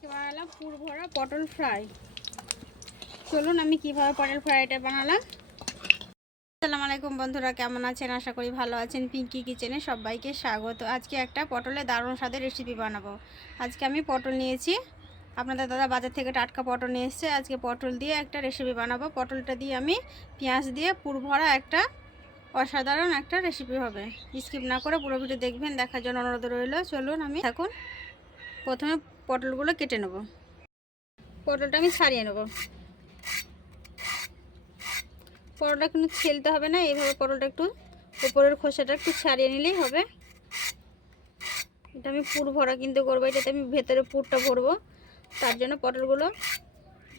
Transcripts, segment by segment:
আজকে বানালাম পুর ভরা পটল ফ্রাই। চলুন আমি কীভাবে পটল ফ্রাইটা বানালাম। আসসালামু আলাইকুম বন্ধুরা, কেমন আছেন? আশা করি ভালো আছেন। পিঙ্কি কিচেনে সবাইকে স্বাগত। আজকে একটা পটলের দারুণ স্বাদের রেসিপি বানাবো। আজকে আমি পটল নিয়েছি। আপনাদের দাদা বাজার থেকে টাটকা পটল নিয়ে এসছে। আজকে পটল দিয়ে একটা রেসিপি বানাবো। পটলটা দিয়ে আমি পেঁয়াজ দিয়ে পুর ভরা একটা অসাধারণ একটা রেসিপি হবে। স্কিপ না করে পুরো ভিডিও দেখবেন, দেখার জন্য অনুরোধ রইল। চলুন আমি থাকুন প্রথমে পটলগুলো কেটে নেব। পটলটা আমি ছাড়িয়ে নেব। পটলটা কিন্তু ছেলতে হবে না, এইভাবে পটলটা একটু উপরের খোসাটা একটু ছাড়িয়ে নিলেই হবে। এটা আমি পুর ভরা কিন্তু করব, এটাতে আমি ভেতরে পুরটা ভরবো, তার জন্য পটলগুলো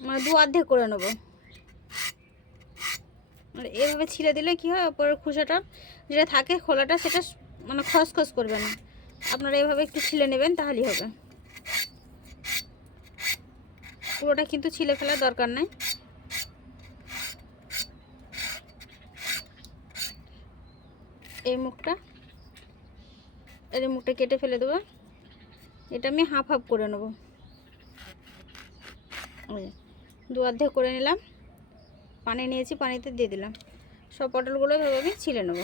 মানে দু অর্ধেক করে নেব। আর এভাবে ছিঁড়ে দিলে কি হয়, উপরের খোসাটা যেটা থাকে খোলাটা সেটা মানে খসখস করবে না। আপনারা এভাবে একটু ছিলে নেবেন তাহলেই হবে। পুরোটা কিন্তু ছিলে ফেলার দরকার নাই। এই মুখটা এর মুখটা কেটে ফেলে দেবো। এটা আমি হাফ হাফ করে নেব। দু অর্ধেক করে নিলাম। পানি নিয়েছি, পানিতে দিয়ে দিলাম। সব পটলগুলো এভাবে আমি ছিলে নেব।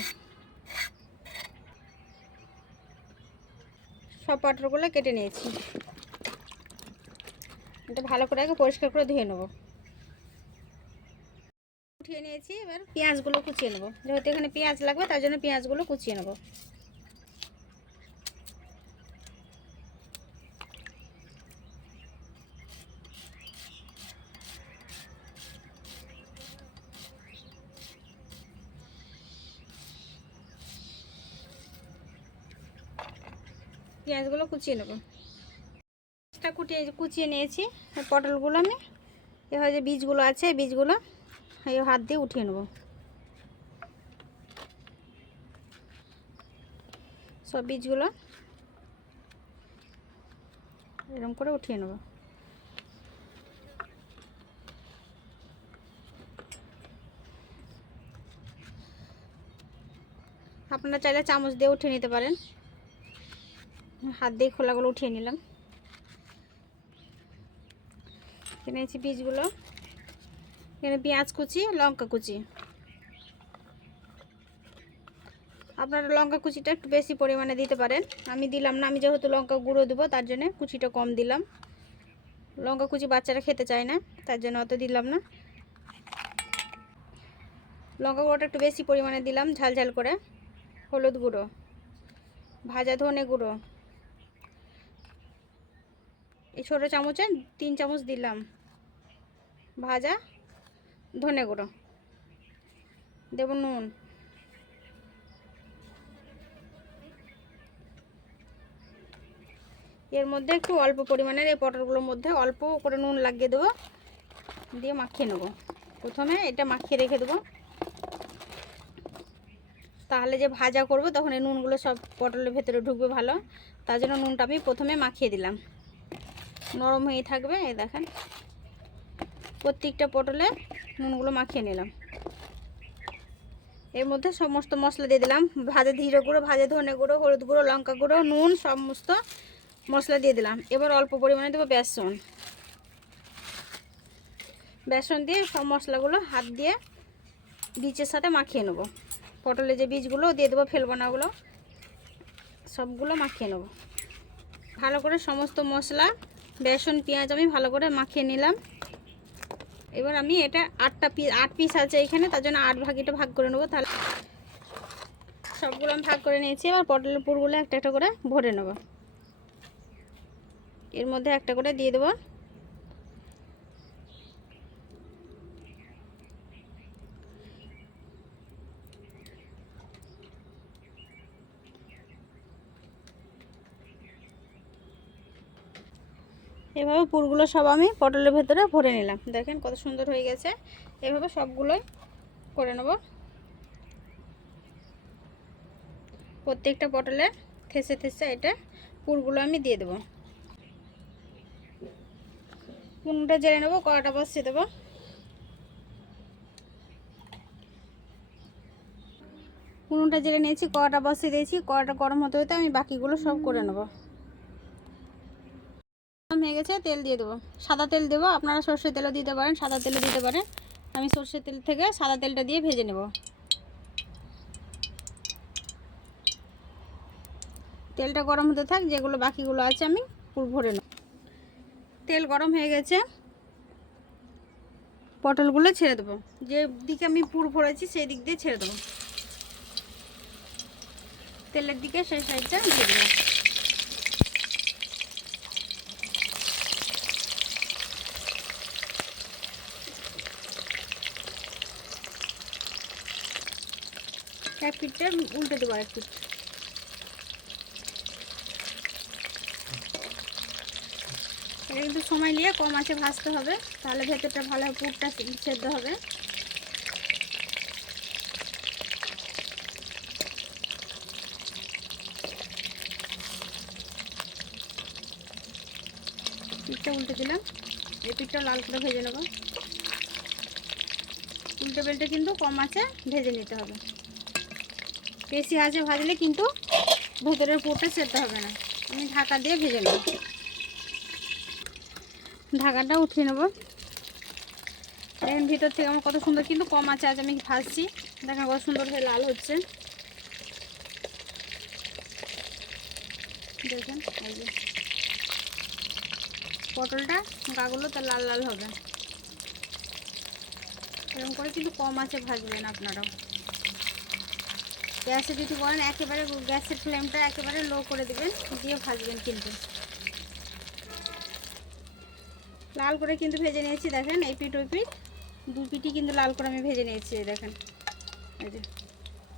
সব পটলগুলো কেটে নিয়েছি। এটা ভালো করে আগে পরিষ্কার করে ধুয়ে নেব। উঠিয়ে নিয়েছি, এবার পেঁয়াজগুলো কুচিয়ে নেব। যেহেতু এখানে পেঁয়াজ লাগবে, তার জন্য পেঁয়াজগুলো কুচিয়ে নেব। পেঁয়াজগুলো কুচিয়ে নেব। কুটিয়ে কুচিয়ে নিয়েছি পটলগুলো আমি। এভাবে যে বীজগুলো আছে বীজগুলো এই হাত দিয়ে উঠিয়ে নেব। সব বীজগুলো এরকম করে উঠিয়ে নেব। আপনারা চাইলে চামচ দিয়ে উঠিয়ে নিতে পারেন। হাত দিয়ে খোলাগুলো উঠিয়ে নিলাম। এখানে নিয়েছি বীজগুলো। এখানে পেঁয়াজ কুচি, লঙ্কা কুচি। আপনারা লঙ্কা কুচিটা একটু বেশি পরিমাণে দিতে পারেন। আমি দিলাম না, আমি যেহেতু লঙ্কা গুঁড়ো দেবো, তার জন্য কুচিটা কম দিলাম। লঙ্কা কুচি বাচ্চারা খেতে চায় না, তার জন্য অত দিলাম না। লঙ্কা গুঁড়োটা একটু বেশি পরিমাণে দিলাম, ঝাল ঝাল করে। হলুদ গুঁড়ো, ভাজা ধনে গুঁড়ো। এই ছোটো চামচে তিন চামচ দিলাম। ভাজা, ধনে গুঁড়ো। দেব নুন। এর মধ্যে একটু অল্প পরিমাণের এই পটলগুলোর মধ্যে অল্প করে নুন লাগিয়ে দেবো। দিয়ে মাখিয়ে নেব। প্রথমে এটা মাখিয়ে রেখে দেবো। তাহলে যে ভাজা করব তখন এই নুনগুলো সব পটলের ভেতরে ঢুকবে ভালো। তার জন্য নুনটা আমি প্রথমে মাখিয়ে দিলাম। নরম হয়ে থাকবে, এই দেখেন। প্রত্যেকটা পটলে নুনগুলো মাখিয়ে নিলাম। এর মধ্যে সমস্ত মশলা দিয়ে দিলাম। ভাজা জিরে গুঁড়ো, ভাজা ধনে গুঁড়ো, হলুদ গুঁড়ো, লঙ্কা গুঁড়ো, নুন, সমস্ত মশলা দিয়ে দিলাম। এবার অল্প পরিমাণে দেবো বেসন। বেসন দিয়ে সব মশলাগুলো হাত দিয়ে বীজের সাথে মাখিয়ে নেব। পটলে যে বীজগুলো, দিয়ে দেবো ফেলব না ওগুলো সবগুলো মাখিয়ে নেব। ভালো করে সমস্ত মশলা বেসন, পেঁয়াজ আমি ভালো করে মাখিয়ে নিলাম। এবার আমি এটা আটটা পিস আট পিস আছে এখানে, তার জন্য আট ভাগ এটা ভাগ করে নেব, তাহলে সবগুলো আমি ভাগ করে নিয়েছি। এবার পটলের পুরগুলো একটা একটা করে ভরে নেব। এর মধ্যে একটা করে দিয়ে দেবো। এভাবে পুরগুলো সব আমি পটলের ভেতরে ভরে নিলাম। দেখেন কত সুন্দর হয়ে গেছে। এভাবে সবগুলোই করে নেব। প্রত্যেকটা পটলে থেসে থেসে এটা পুরগুলো আমি দিয়ে দেবো। পুনটা জেনে নেব, কড়াটা বসিয়ে দেবো। পুনুটা জেলে নিয়েছি, কড়াটা বসিয়ে দিয়েছি। কড়াটা গরম হতে হতে আমি বাকিগুলো সব করে নেব। হয়ে গেছে, তেল দিয়ে দেবো। সাদা তেল দেবো, আপনারা সর্ষের তেলও দিতে পারেন, সাদা তেলও দিতে পারেন। আমি সর্ষের তেল থেকে সাদা তেলটা দিয়ে ভেজে নেব। তেলটা গরম হতে থাক, যেগুলো বাকিগুলো আছে আমি পুর ভরে নেব। তেল গরম হয়ে গেছে, পটলগুলো ছেড়ে দেবো। যে দিকে আমি পুর ভরেছি, সেই দিক দিয়ে ছেড়ে দেবো। তেলের দিকে সেই সাইডটা দিয়ে দেবো। এক পিঠটা উল্টে দেবো এক পিঠ। কিন্তু সময় নিয়ে কম আছে ভাজতে হবে, তাহলে ভেতরটা ভালো পুরটা সেদ্ধ হবে। পিঠটা উল্টে দিলাম, এই পিঠটা লাল করে ভেজে নেব। উল্টে বেলটে কিন্তু কম আছে ভেজে নিতে হবে। বেশি আছে ভাজলে কিন্তু ভেতরের পুরটা সেদ্ধ হবে না। আমি ঢাকা দিয়ে ভেজে নেব। ঢাকাটা উঠিয়ে নেব। দেখেন ভিতর থেকে আমার কত সুন্দর কিন্তু কম আছে, আজ আমি ভাজছি। দেখেন কত সুন্দর হয়ে লাল হচ্ছে। দেখেন পটলটা গাগুলো তো লাল লাল হবে। এরকম করে কিন্তু কম আছে, ভাজবেন আপনারাও। গ্যাসে যদি বলেন, একেবারে গ্যাসের ফ্লেমটা একেবারে লো করে দেবেন, দিয়ে ভাজবেন কিন্তু। লাল করে কিন্তু ভেজে নিয়েছি, দেখেন, এই পিঠ, ওই পিঠ। দু পিঠই কিন্তু লাল করে আমি ভেজে নিয়েছি দেখেন। এই যে,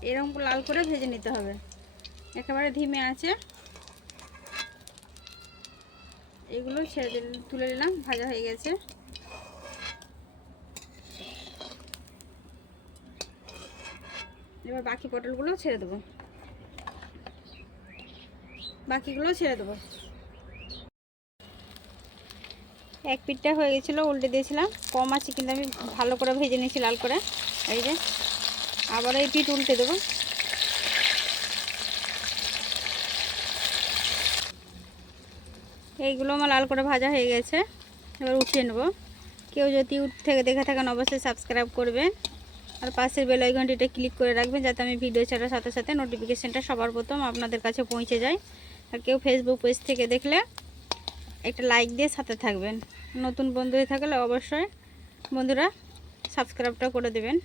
এরকম লাল করে ভেজে নিতে হবে। একেবারে ধিমে আছে। এগুলো ছেড়ে তুলে নিলাম, ভাজা হয়ে গেছে। এবার বাকি পটলগুলো ছেড়ে দেবো। বাকিগুলো ছেড়ে দেবো। এক পিঠটা হয়ে গেছিল, উল্টে দিয়েছিলাম। কম আছে কিন্তু আমি ভালো করে ভেজে নিয়েছি লাল করে। এই যে আবার এই পিঠ উল্টে দেবো। এইগুলো আমার লাল করে ভাজা হয়ে গেছে। এবার উঠিয়ে নেব। কেউ যদি উঠ থেকে দেখে থাকেন, অবশ্যই সাবস্ক্রাইব করবেন। আর পাশের বেল আইকনটিটা ক্লিক করে রাখবেন যাতে আমি ভিডিও ছাড়ার সাথে সাথে নোটিফিকেশানটা সবার প্রথম আপনাদের কাছে পৌঁছে যায়। আর কেউ ফেসবুক পেজ থেকে দেখলে একটা লাইক দিয়ে সাথে থাকবেন। নতুন বন্ধু হয়ে থাকলে অবশ্যই বন্ধুরা সাবস্ক্রাইবটা করে দেবেন।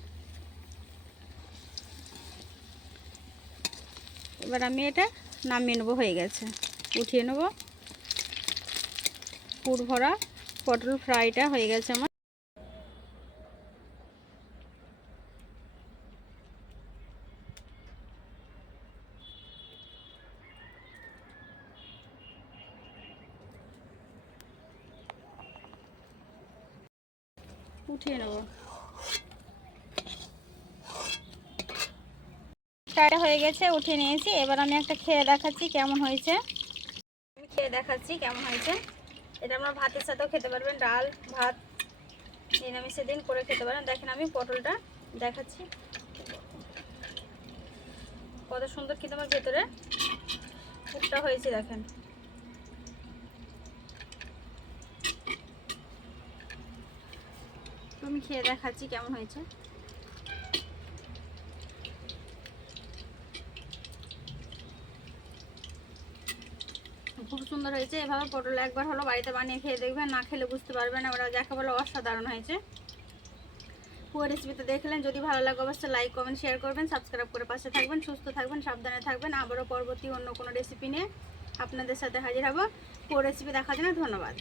এবার আমি এটা নামিয়ে নেব, হয়ে গেছে। উঠিয়ে নেব। পুর ভরা পটল ফ্রাইটা হয়ে গেছে আমার। উঠিয়ে নেব। ফ্রাইটা হয়ে গেছে, উঠিয়ে নিয়েছি। এবার আমি একটা খেয়ে দেখাচ্ছি কেমন হয়েছে। আমি খেয়ে দেখাচ্ছি কেমন হয়েছে। এটা আমরা ভাতের সাথেও খেতে পারবেন, ডাল, ভাত, নিরামিষের দিন করে খেতে পারেন। দেখেন আমি পটলটা দেখাচ্ছি। কত সুন্দর কিন্তু আমার ভেতরে পুরটা হয়েছে, দেখেন। তো আমি খেয়ে দেখাচ্ছি কেমন হয়েছে। খুব সুন্দর হয়েছে। এভাবে পটল একবার হলো বাড়িতে বানিয়ে খেয়ে দেখবেন, না খেলে বুঝতে পারবেন ওরা যাকে বলে অসাধারণ হয়েছে। পুরো রেসিপিতে দেখলেন। যদি ভালো লাগে অবশ্যই লাইক কমেন্ট শেয়ার করবেন সাবস্ক্রাইব করে পাশে থাকবেন, সুস্থ থাকবেন, সাবধানে থাকবেন। আবারও পরবর্তী অন্য কোনো রেসিপি নিয়ে আপনাদের সাথে হাজির হব। পুরো রেসিপি দেখার জন্য ধন্যবাদ।